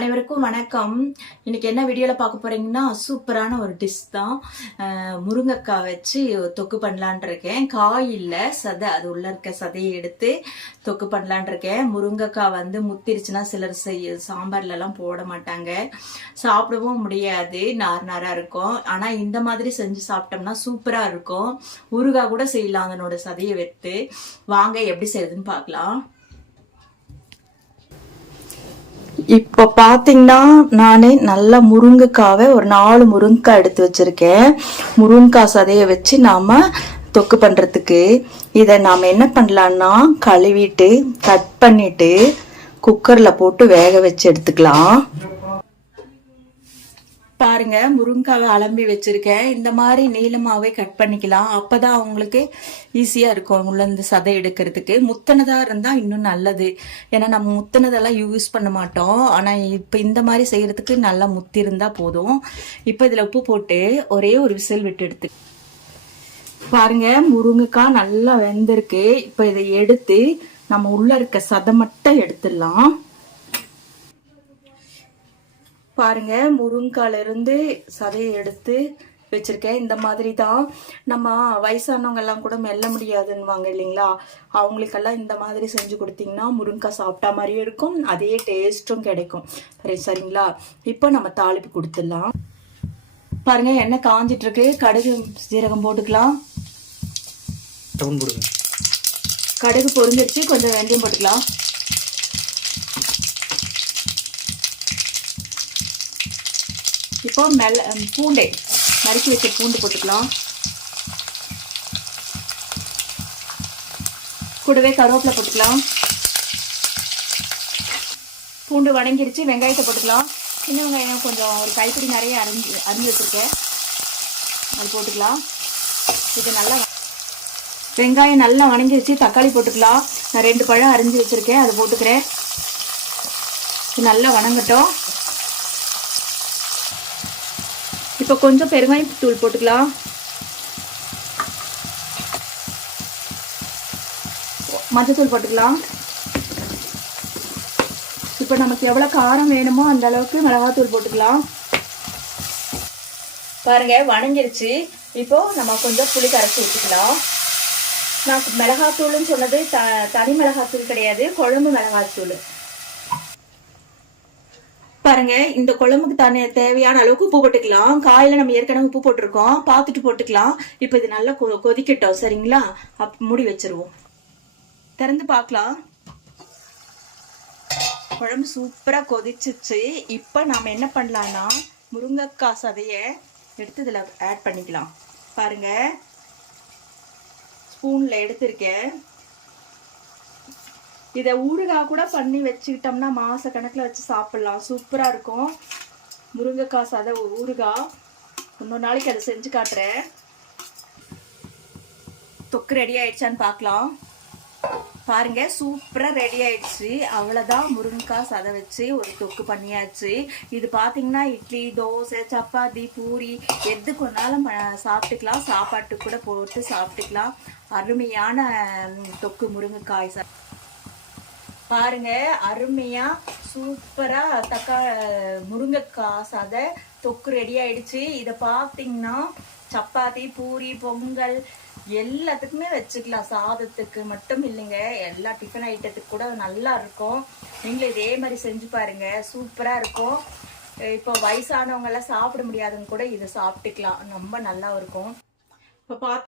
அனைவருக்கும் வணக்கம். இன்னைக்கு என்ன வீடியோல பார்க்க போறீங்கன்னா, சூப்பரான ஒரு டிஷ் தான். முருங்கைக்காய் வச்சு தொக்கு பண்ணலான் இருக்கேன். காய் இல்ல, சதை, அது உள்ள இருக்க சதையை எடுத்து தொக்கு பண்ணலான் இருக்கேன். முருங்கைக்காய் வந்து முத்திருச்சுன்னா சிலர் சாம்பார்ல எல்லாம் போட மாட்டாங்க, சாப்பிடவும் முடியாது, நார் நாரா இருக்கும். ஆனா இந்த மாதிரி செஞ்சு சாப்பிட்டோம்னா சூப்பரா இருக்கும். ஊறுகாய் கூட செய்யலாம் அதனோட சதையை வைத்து. வாங்க எப்படி செய்யறதுன்னு பார்க்கலாம். இப்போ பாத்தீங்கன்னா நான் நல்லா முருங்கைக்காவை ஒரு 4 முருங்கைக்காய் எடுத்து வச்சிருக்கேன். முருங்கைக்காய் சதையை வச்சு நாம தொக்கு பண்றதுக்கு இதை நாம என்ன பண்ணலாம்னா, கழுவிட்டு கட் பண்ணிட்டு குக்கர்ல போட்டு வேக வச்சு எடுத்துக்கலாம். பாருங்க, முருங்கைக்காவை அலம்பி வச்சிருக்கேன். இந்த மாதிரி நீளமாவே கட் பண்ணிக்கலாம். அப்பதான் உங்களுக்கு ஈஸியா இருக்கும் உள்ள இந்த சதை எடுக்கிறதுக்கு. முத்தனதா இருந்தா இன்னும் நல்லது, ஏன்னா நம்ம முத்தனதெல்லாம் யூஸ் பண்ண மாட்டோம். ஆனா இப்ப இந்த மாதிரி செய்யறதுக்கு நல்லா முத்தி இருந்தா போதும். இப்ப இதுல உப்பு போட்டு ஒரே ஒரு விசில் விட்டு எடுத்து பாருங்க. முருங்கைக்காய் நல்லா வெந்திருக்கு. இப்ப இதை எடுத்து நம்ம உள்ள இருக்க சதை மட்டும் எடுத்துடலாம். பாருங்க, முருங்கால இருந்து சதையை எடுத்து வச்சிருக்கேன். இந்த மாதிரி தான் நம்ம வயசானவங்க எல்லாம் கூட மெல்ல முடியாதுன்னுவாங்க இல்லைங்களா, அவங்களுக்கெல்லாம் இந்த மாதிரி செஞ்சு கொடுத்தீங்கன்னா முருங்காய் சாப்பிட்டா மாதிரியும் இருக்கும், அதே டேஸ்ட்டும் கிடைக்கும். சரிங்களா, இப்போ நம்ம தாளிப்பு கொடுத்துடலாம். பாருங்க, எண்ணெய் காஞ்சிட்டு இருக்கு. கடுகு சீரகம் போட்டுக்கலாம். கடுகு பொரிஞ்சிருச்சு, கொஞ்சம் வெந்தயம் போட்டுக்கலாம். இப்போ பூண்டை நறுக்கி வச்ச பூண்டு போட்டுக்கலாம். கூடவே கருவேப்பிலை போட்டுக்கலாம். பூண்டு வணங்கிருச்சு, வெங்காயத்தை போட்டுக்கலாம். சின்ன வெங்காயம் கொஞ்சம் ஒரு கைப்பிடி நிறைய அரிஞ்சு வச்சிருக்கேன், அது போட்டுக்கலாம். இது நல்லா வெங்காயம் நல்லா வணங்கிருச்சு, தக்காளி போட்டுக்கலாம். நான் 2 பழம் அரிஞ்சு வச்சிருக்கேன், அதை போட்டுக்கிறேன். இது நல்லா வணங்கட்டும். இப்போ கொஞ்சம் பெருங்காயம் தூள் போட்டுக்கலாம். மஞ்சத்தூள் போட்டுக்கலாம். இப்போ நமக்கு எவ்வளவு காரம் வேணுமோ அந்த அளவுக்கு மிளகாத்தூள் போட்டுக்கலாம். பாருங்க, வணங்கிருச்சு. இப்போ நம்ம கொஞ்சம் புளி கரைச்சி ஊற்றிக்கலாம். நான் மிளகாத்தூள்னு சொன்னது தனி மிளகாத்தூள் கிடையாது, குழம்பு மிளகாத்தூள். பாருங்க, இந்த குழம்புக்கு தேவையான அளவுக்கு உப்பு போட்டுக்கலாம். காயில நம்ம ஏற்கனவே உப்பு போட்டிருக்கோம், பார்த்துட்டு போட்டுக்கலாம். இப்போ இது நல்லா கொதிக்கட்டும். சரிங்களா, மூடி வச்சிருவோம். திறந்து பார்க்கலாம். குழம்பு சூப்பரா கொதிச்சிச்சு. இப்போ நாம என்ன பண்ணலாம்னா, முருங்கைக்காய் சதையை எடுத்து இதுல ஆட் பண்ணிக்கலாம். பாருங்க, ஸ்பூன்ல எடுத்திருக்கேன். இதை ஊறுகாய் கூட பண்ணி வச்சுக்கிட்டோம்னா மாச கணக்கில் வச்சு சாப்பிடலாம், சூப்பரா இருக்கும். முருங்கைக்காய் சதை ஊறுகாய் இன்னொரு நாளைக்கு அதை செஞ்சு காட்டுறேன். தொக்கு ரெடி ஆயிடுச்சான்னு பார்க்கலாம். பாருங்க, சூப்பரா ரெடி ஆயிடுச்சு. அவ்வளவுதான், முருங்கைக்காய் சதை வச்சு ஒரு தொக்கு பண்ணியாச்சு. இது பாத்தீங்கன்னா இட்லி, தோசை, சப்பாத்தி, பூரி எது கொண்டாலும் சாப்பிட்டுக்கலாம். சாப்பாட்டுக்கு கூட போட்டு சாப்பிட்டுக்கலாம். அருமையான தொக்கு முருங்கைக்காய் சதை. பாருங்க, அருமையா சூப்பரா முருங்கைக்காய் சதை தொக்கு ரெடி ஆயிடுச்சு. இதை பார்த்தீங்கன்னா சப்பாத்தி, பூரி, பொங்கல் எல்லாத்துக்குமே வச்சுக்கலாம். சாதத்துக்கு மட்டும் இல்லைங்க, எல்லா டிஃபன் ஐட்டத்துக்கு கூட நல்லா இருக்கும். நீங்களும் இதே மாதிரி செஞ்சு பாருங்க, சூப்பரா இருக்கும். இப்போ வயசானவங்க எல்லாம் சாப்பிட முடியாதவங்க கூட இதை சாப்பிட்டுக்கலாம், ரொம்ப நல்லா இருக்கும். இப்போ